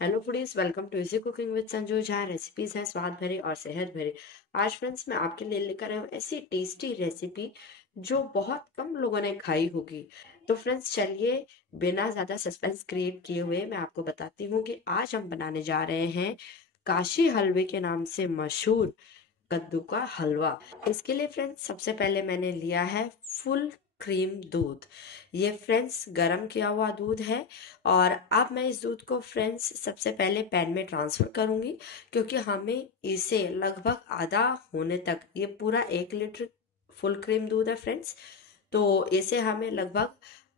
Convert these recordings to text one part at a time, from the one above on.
Hello foodies, welcome to easy cooking with Sanju, जहाँ recipes हैं स्वाद भरे और सेहत भरे। आज फ्रेंड्स मैं आपके लिए लेकर आया हूँ ऐसी टेस्टी रेसिपी जो बहुत कम लोगों ने खाई होगी। तो फ्रेंड्स चलिए, बिना ज़्यादा सस्पेंस क्रिएट किए हुए मैं आपको बताती हूँ कि आज हम बनाने जा रहे हैं काशी हलवे के नाम से मशहूर कद्दू का हलवा। इसके लिए फ्रेंड्स सबसे पहले मैंने लिया है फुल क्रीम दूध। ये फ्रेंड्स गरम किया हुआ दूध है। और अब मैं इस दूध को फ्रेंड्स सबसे पहले पैन में ट्रांसफर करूंगी, क्योंकि हमें इसे लगभग आधा होने तक, ये पूरा 1 लीटर फुल क्रीम दूध है फ्रेंड्स, तो इसे हमें लगभग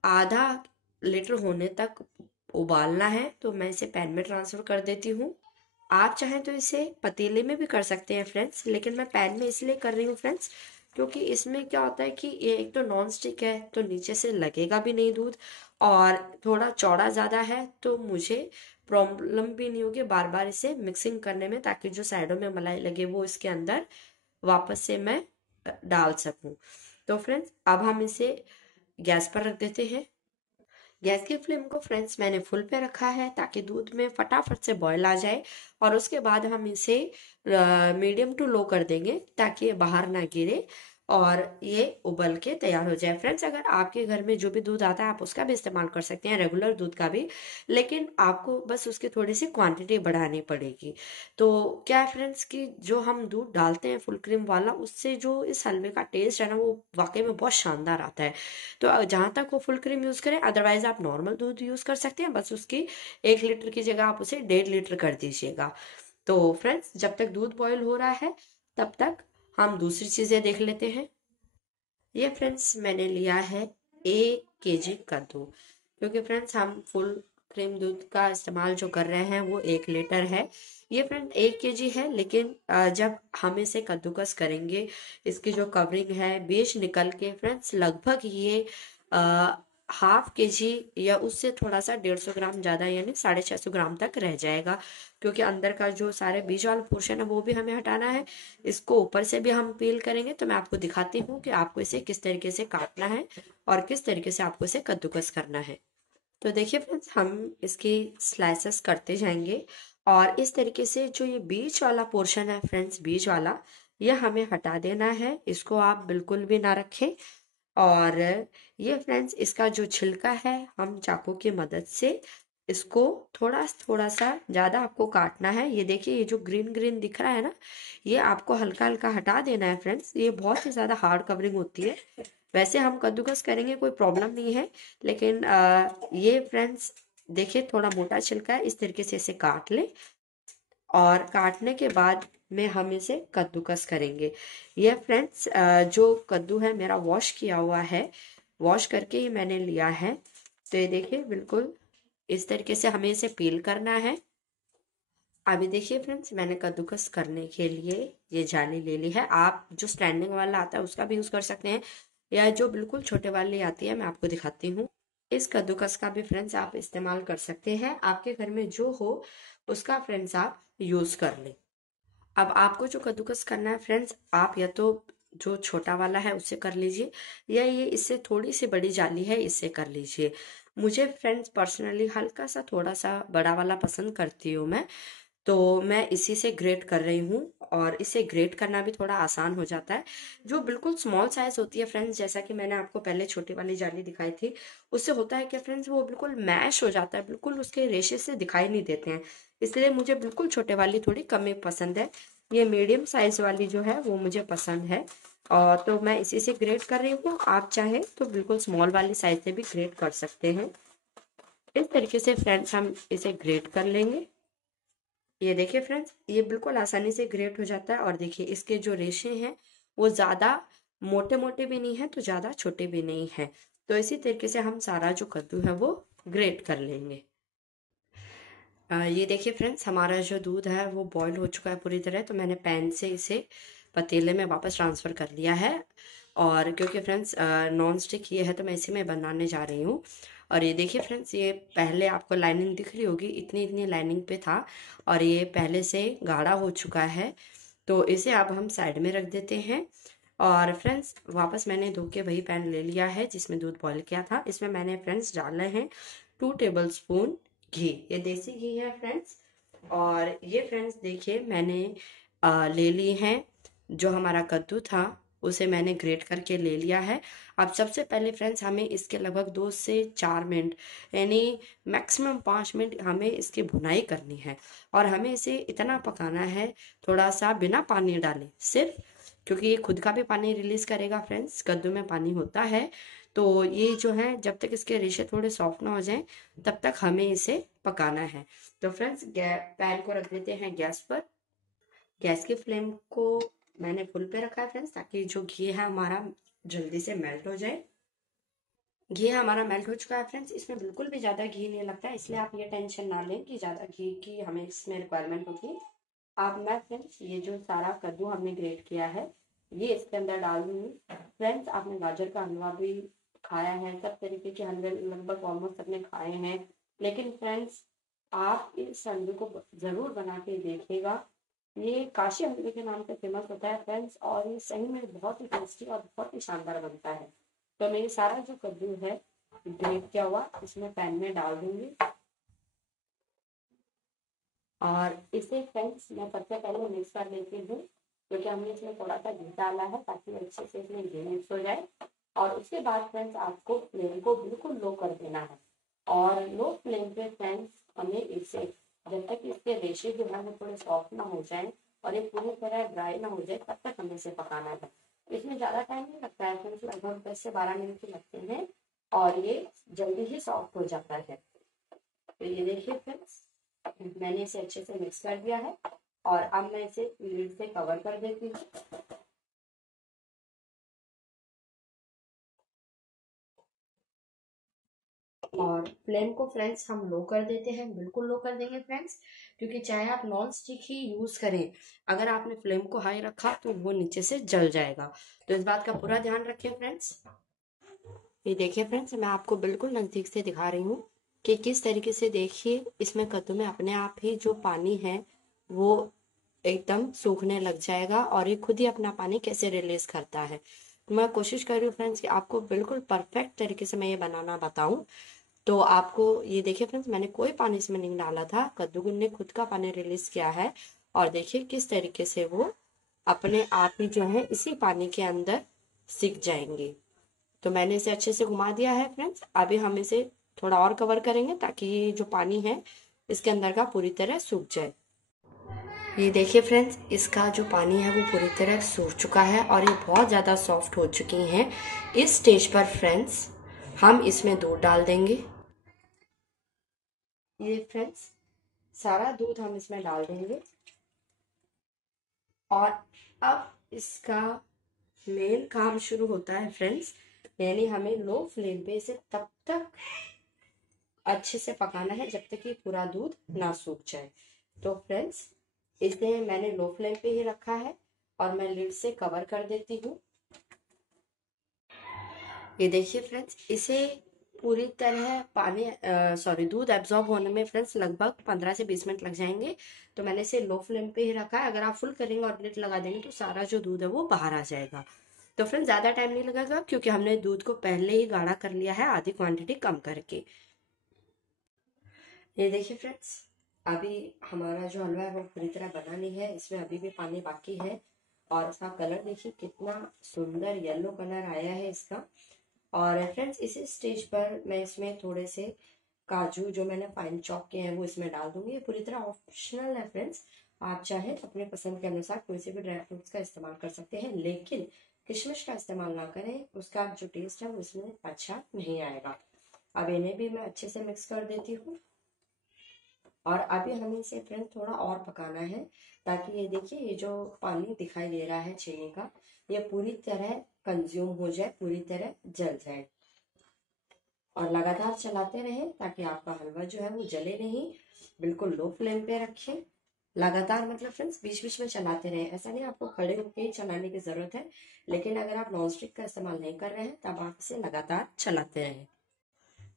आधा लीटर होने तक उबालना है। तो मैं इसे पैन में ट्रांसफर कर देती हूँ। आप चाहें तो इसे पतीले में भी कर सकते हैं फ्रेंड्स, लेकिन मैं पैन में इसलिए कर रही हूँ फ्रेंड्स, क्योंकि इसमें क्या होता है कि ये एक तो नॉन स्टिक है तो नीचे से लगेगा भी नहीं दूध, और थोड़ा चौड़ा ज़्यादा है तो मुझे प्रॉब्लम भी नहीं होगी बार बार इसे मिक्सिंग करने में, ताकि जो साइडों में मलाई लगे वो इसके अंदर वापस से मैं डाल सकूं। तो फ्रेंड्स अब हम इसे गैस पर रख देते हैं। गैस की फ्लेम को फ्रेंड्स मैंने फुल पे रखा है, ताकि दूध में फटाफट से बॉयल आ जाए। और उसके बाद हम इसे मीडियम टू लो कर देंगे, ताकि ये बाहर ना गिरे और ये उबल के तैयार हो जाए। फ्रेंड्स अगर आपके घर में जो भी दूध आता है आप उसका भी इस्तेमाल कर सकते हैं, रेगुलर दूध का भी, लेकिन आपको बस उसकी थोड़ी सी क्वांटिटी बढ़ानी पड़ेगी। तो क्या है फ्रेंड्स कि जो हम दूध डालते हैं फुल क्रीम वाला, उससे जो इस हलवे का टेस्ट है ना, वो वाकई में बहुत शानदार आता है। तो जहाँ तक वो फुल क्रीम यूज़ करें, अदरवाइज आप नॉर्मल दूध यूज़ कर सकते हैं, बस उसकी 1 लीटर की जगह आप उसे 1.5 लीटर कर दीजिएगा। तो फ्रेंड्स जब तक दूध बॉईल हो रहा है, तब तक हम दूसरी चीज़ें देख लेते हैं। ये फ्रेंड्स मैंने लिया है 1 केजी कद्दू, क्योंकि फ्रेंड्स हम फुल क्रीम दूध का इस्तेमाल जो कर रहे हैं वो 1 लीटर है। ये फ्रेंड 1 केजी है, लेकिन जब हम इसे कद्दूकस करेंगे, इसकी जो कवरिंग है बीज निकल के फ्रेंड्स लगभग ये 1/2 केजी या उससे थोड़ा सा 150 ग्राम ज़्यादा, यानी 650 ग्राम तक रह जाएगा, क्योंकि अंदर का जो सारे बीज वाला पोर्शन है वो भी हमें हटाना है। इसको ऊपर से भी हम पील करेंगे, तो मैं आपको दिखाती हूँ कि आपको इसे किस तरीके से काटना है और किस तरीके से आपको इसे कद्दूकस करना है। तो देखिए फ्रेंड्स, हम इसकी स्लाइसेस करते जाएंगे, और इस तरीके से जो ये बीच वाला पोर्शन है फ्रेंड्स, बीच वाला, ये हमें हटा देना है, इसको आप बिल्कुल भी ना रखें। और ये फ्रेंड्स इसका जो छिलका है, हम चाकू की मदद से इसको थोड़ा थोड़ा सा, ज़्यादा आपको काटना है। ये देखिए, ये जो ग्रीन ग्रीन दिख रहा है ना, ये आपको हल्का हल्का हटा देना है फ्रेंड्स। ये बहुत ही ज़्यादा हार्ड कवरिंग होती है। वैसे हम कद्दूकस करेंगे कोई प्रॉब्लम नहीं है, लेकिन ये फ्रेंड्स देखिए थोड़ा मोटा छिलका है, इस तरीके से इसे काट ले। और काटने के बाद में हम इसे कद्दूकस करेंगे। यह फ्रेंड्स जो कद्दू है मेरा वॉश किया हुआ है, वॉश करके ही मैंने लिया है। तो ये देखिए बिल्कुल इस तरीके से हमें इसे पील करना है। अभी देखिए फ्रेंड्स, मैंने कद्दूकस करने के लिए ये जाली ले ली है। आप जो स्टैंडिंग वाला आता है उसका भी यूज़ कर सकते हैं, या जो बिल्कुल छोटे वाली आती है मैं आपको दिखाती हूँ। इस कद्दूकस का भी फ्रेंड्स आप इस्तेमाल कर सकते हैं, आपके घर में जो हो उसका फ्रेंड्स आप यूज़ कर लें। अब आपको जो कद्दूकस करना है फ्रेंड्स, आप या तो जो छोटा वाला है उससे कर लीजिए, या ये इससे थोड़ी सी बड़ी जाली है इससे कर लीजिए। मुझे फ्रेंड्स पर्सनली हल्का सा थोड़ा सा बड़ा वाला पसंद करती हूँ मैं, तो मैं इसी से ग्रेट कर रही हूँ। और इसे ग्रेट करना भी थोड़ा आसान हो जाता है। जो बिल्कुल स्मॉल साइज होती है फ्रेंड्स, जैसा कि मैंने आपको पहले छोटी वाली जाली दिखाई थी, उससे होता है कि फ्रेंड्स वो बिल्कुल मैश हो जाता है, बिल्कुल उसके रेशे से दिखाई नहीं देते हैं। इसलिए मुझे बिल्कुल छोटे वाली थोड़ी कम ही पसंद है। ये मीडियम साइज वाली जो है वो मुझे पसंद है। और तो मैं इसी से ग्रेट कर रही हूँ, आप चाहें तो बिल्कुल स्मॉल वाली साइज से भी ग्रेट कर सकते हैं। इस तरीके से फ्रेंड्स हम इसे ग्रेट कर लेंगे। ये देखिए फ्रेंड्स, ये बिल्कुल आसानी से ग्रेट हो जाता है। और देखिए इसके जो रेशे हैं वो ज़्यादा मोटे मोटे भी नहीं है, तो ज़्यादा छोटे भी नहीं है। तो इसी तरीके से हम सारा जो कद्दू है वो ग्रेट कर लेंगे। ये देखिए फ्रेंड्स, हमारा जो दूध है वो बॉईल हो चुका है पूरी तरह, तो मैंने पैन से इसे पतीले में वापस ट्रांसफ़र कर लिया है। और क्योंकि फ्रेंड्स नॉन स्टिक ये है, तो मैं इसी में बनाने जा रही हूँ। और ये देखिए फ्रेंड्स, ये पहले आपको लाइनिंग दिख रही होगी, इतनी इतनी लाइनिंग पे था, और ये पहले से गाढ़ा हो चुका है। तो इसे अब हम साइड में रख देते हैं। और फ्रेंड्स वापस मैंने धो के वही पैन ले लिया है जिसमें दूध बॉईल किया था। इसमें मैंने फ्रेंड्स डाले हैं 2 टेबल स्पून घी, ये देसी घी है फ्रेंड्स। और ये फ्रेंड्स देखिए मैंने ले ली है जो हमारा कद्दू था, उसे मैंने ग्रेट करके ले लिया है। अब सबसे पहले फ्रेंड्स हमें इसके लगभग 2 से 4 मिनट, यानी मैक्सिमम 5 मिनट हमें इसकी भुनाई करनी है। और हमें इसे इतना पकाना है थोड़ा सा बिना पानी डाले, सिर्फ क्योंकि ये खुद का भी पानी रिलीज करेगा फ्रेंड्स, कद्दू में पानी होता है। तो ये जो है जब तक इसके रेशे थोड़े सॉफ्ट ना हो जाएं तब तक हमें इसे पकाना है। तो फ्रेंड्स पैन को रख देते हैं गैस पर। गैस की फ्लेम को मैंने फुल पे रखा है फ्रेंड्स, ताकि जो घी है हमारा जल्दी से मेल्ट हो जाए। घी हमारा मेल्ट हो चुका है फ्रेंड्स, इसमें बिल्कुल भी ज़्यादा घी नहीं लगता है, इसलिए आप ये टेंशन ना लें कि ज़्यादा घी की हमें इसमें रिक्वायरमेंट होगी। अब मैं फ्रेंड्स ये जो सारा कद्दू हमने ग्रेट किया है ये इसके अंदर डाल दूंगी। फ्रेंड्स आपने गाजर का हलवा भी खाया है, सब तरीके के हलवे लगभग ऑलमोस्ट सबने खाए हैं, लेकिन फ्रेंड्स आप इस हलवे को ज़रूर बना के देखिएगा। ये काशी हलवे के नाम से फेमस होता है फ्रेंड्स, और ये सही में बहुत ही टेस्टी और बहुत ही शानदार बनता है। तो मैं ये सारा जो कद्दू है ग्रेट किया हुआ इसमें पैन में डाल दूंगी। और इसे फ्रेंड्स मैं सबसे पहले मिक्स कर लेती हूँ, क्योंकि हमने इसमें थोड़ा सा घी डाला है ताकि अच्छे से इसमें घी मिक्स हो जाए। और उसके बाद फ्रेंड्स आपको फ्लेम को बिल्कुल लो कर देना है, और लो फ्लेम पे फ्रेंड्स हमें इसे जब तक इसके रेशे जो है वो थोड़े सॉफ्ट ना हो जाए और ये पूरी तरह ड्राई ना हो जाए तब तक हमें इसे पकाना है। इसमें ज़्यादा टाइम नहीं लगता है फ्रेंड्स, लगभग 10 से 12 मिनट ही लगते हैं और ये जल्दी ही सॉफ्ट हो जाता है। तो ये देखिए फ्रेंड्स मैंने इसे अच्छे से मिक्स कर दिया है, और अब मैं इसे लीड से कवर कर देती हूँ। और फ्लेम को फ्रेंड्स हम लो कर देते हैं, बिल्कुल लो कर देंगे फ्रेंड्स, क्योंकि चाहे आप नॉन स्टिक ही यूज करें, अगर आपने फ्लेम को हाई रखा तो वो नीचे से जल जाएगा। तो इस बात का पूरा ध्यान रखें फ्रेंड्स। ये देखिए फ्रेंड्स मैं आपको बिल्कुल नजदीक से दिखा रही हूँ कि किस तरीके से, देखिए इसमें कद्दू में अपने आप ही जो पानी है वो एकदम सूखने लग जाएगा, और ये खुद ही अपना पानी कैसे रिलीज करता है। मैं कोशिश कर रही हूँ फ्रेंड्स कि आपको बिल्कुल परफेक्ट तरीके से मैं ये बनाना बताऊं। तो आपको ये देखिए फ्रेंड्स मैंने कोई पानी इसमें नहीं डाला था, कद्दू ने खुद का पानी रिलीज किया है। और देखिए किस तरीके से वो अपने आप ही जो है इसी पानी के अंदर सिक जाएंगे। तो मैंने इसे अच्छे से घुमा दिया है फ्रेंड्स, अभी हम इसे थोड़ा और कवर करेंगे ताकि ये जो पानी है इसके अंदर का पूरी तरह सूख जाए। ये देखिए फ्रेंड्स इसका जो पानी है वो पूरी तरह सूख चुका है और ये बहुत ज़्यादा सॉफ्ट हो चुकी हैं। इस स्टेज पर फ्रेंड्स हम इसमें दूध डाल देंगे। ये फ्रेंड्स सारा दूध हम इसमें डाल देंगे, और अब इसका मेन काम शुरू होता है फ्रेंड्स, यानी हमें लो फ्लेम पे इसे तब तक अच्छे से पकाना है जब तक कि पूरा दूध ना सूख जाए। तो फ्रेंड्स इसे मैंने लो फ्लेम पे ही रखा है और मैं लिड से कवर कर देती हूँ। ये देखिए फ्रेंड्स इसे पूरी तरह पानी सॉरी दूध एब्जॉर्ब होने में फ्रेंड्स लगभग 15 से 20 मिनट लग जाएंगे। तो मैंने इसे लो फ्लेम पे ही रखा है, अगर आप फुल करेंगे और लिड लगा देंगे तो सारा जो दूध है वो बाहर आ जाएगा। तो फ्रेंड्स ज़्यादा टाइम नहीं लगेगा क्योंकि हमने दूध को पहले ही गाढ़ा कर लिया है आधी क्वांटिटी कम करके। ये देखिए फ्रेंड्स अभी हमारा जो हलवा है वो पूरी तरह बना नहीं है, इसमें अभी भी पानी बाकी है। और इसका कलर देखिए कितना सुंदर येलो कलर आया है इसका। और फ्रेंड्स इसी स्टेज पर मैं इसमें थोड़े से काजू जो मैंने फाइन चॉप किए हैं वो इसमें डाल दूंगी। ये पूरी तरह ऑप्शनल है फ्रेंड्स, आप चाहे अपने पसंद के अनुसार कोई से भी ड्राई फ्रूट्स का इस्तेमाल कर सकते हैं, लेकिन किशमिश का इस्तेमाल ना करें, उसका जो टेस्ट है वो इसमें अच्छा नहीं आएगा। अब इन्हें भी मैं अच्छे से मिक्स कर देती हूँ, और अभी हमें इसे फ्रेंड थोड़ा और पकाना है ताकि ये देखिए ये जो पानी दिखाई दे रहा है चीनी का ये पूरी तरह कंज्यूम हो जाए, पूरी तरह जल जाए। और लगातार चलाते रहें ताकि आपका हलवा जो है वो जले नहीं, बिल्कुल लो फ्लेम पे रखें। लगातार मतलब फ्रेंड्स बीच बीच में चलाते रहें, ऐसा नहीं आपको खड़े होकर ही चलाने की जरूरत है, लेकिन अगर आप नॉन स्टिक का इस्तेमाल नहीं कर रहे हैं तब आप इसे लगातार चलाते रहें।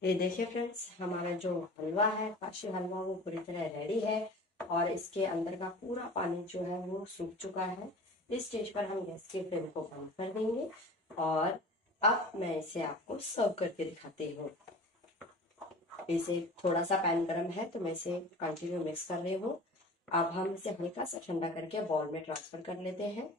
ये देखिए फ्रेंड्स हमारा जो हलवा है काशी हलवा वो पूरी तरह रेडी है, और इसके अंदर का पूरा पानी जो है वो सूख चुका है। इस स्टेज पर हम गैस के फ्लेम को बंद कर देंगे, और अब मैं इसे आपको सर्व करके दिखाती हूँ। इसे थोड़ा सा पैन गरम है तो मैं इसे कंटिन्यू मिक्स कर रही हूँ। अब हम इसे हल्का सा ठंडा करके बाउल में ट्रांसफर कर लेते हैं।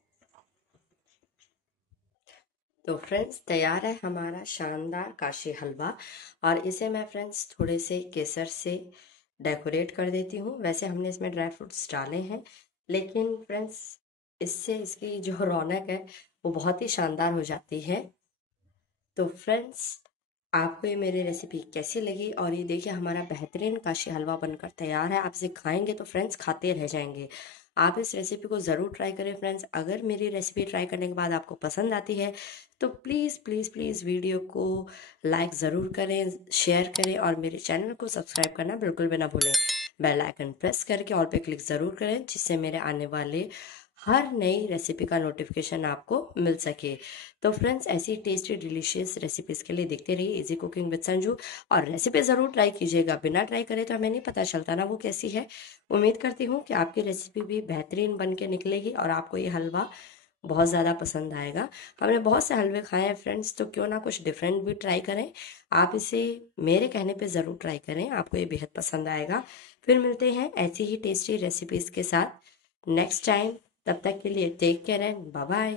तो फ्रेंड्स तैयार है हमारा शानदार काशी हलवा, और इसे मैं फ्रेंड्स थोड़े से केसर से डेकोरेट कर देती हूँ। वैसे हमने इसमें ड्राई फ्रूट्स डाले हैं, लेकिन फ्रेंड्स इससे इसकी जो रौनक है वो बहुत ही शानदार हो जाती है। तो फ्रेंड्स आपको ये मेरी रेसिपी कैसी लगी? और ये देखिए हमारा बेहतरीन काशी हलवा बनकर तैयार है। आप इसे खाएंगे तो फ्रेंड्स खाते रह जाएंगे। आप इस रेसिपी को ज़रूर ट्राई करें फ्रेंड्स। अगर मेरी रेसिपी ट्राई करने के बाद आपको पसंद आती है तो प्लीज़ प्लीज़ प्लीज़ वीडियो को लाइक ज़रूर करें, शेयर करें, और मेरे चैनल को सब्सक्राइब करना बिल्कुल भी ना भूलें। बेल आइकन प्रेस करके ऑल पे क्लिक ज़रूर करें, जिससे मेरे आने वाले हर नई रेसिपी का नोटिफिकेशन आपको मिल सके। तो फ्रेंड्स ऐसी टेस्टी डिलीशियस रेसिपीज़ के लिए देखते रहिए इजी कुकिंग विद संजू, और रेसिपी ज़रूर ट्राई कीजिएगा। बिना ट्राई करे तो हमें नहीं पता चलता ना वो कैसी है। उम्मीद करती हूँ कि आपकी रेसिपी भी बेहतरीन बन के निकलेगी और आपको ये हलवा बहुत ज़्यादा पसंद आएगा। हमने बहुत से हलवे खाए हैं फ्रेंड्स, तो क्यों ना कुछ डिफरेंट भी ट्राई करें। आप इसे मेरे कहने पे ज़रूर ट्राई करें, आपको ये बेहद पसंद आएगा। फिर मिलते हैं ऐसी ही टेस्टी रेसिपीज़ के साथ नेक्स्ट टाइम। तब तक के लिए take care and bye bye.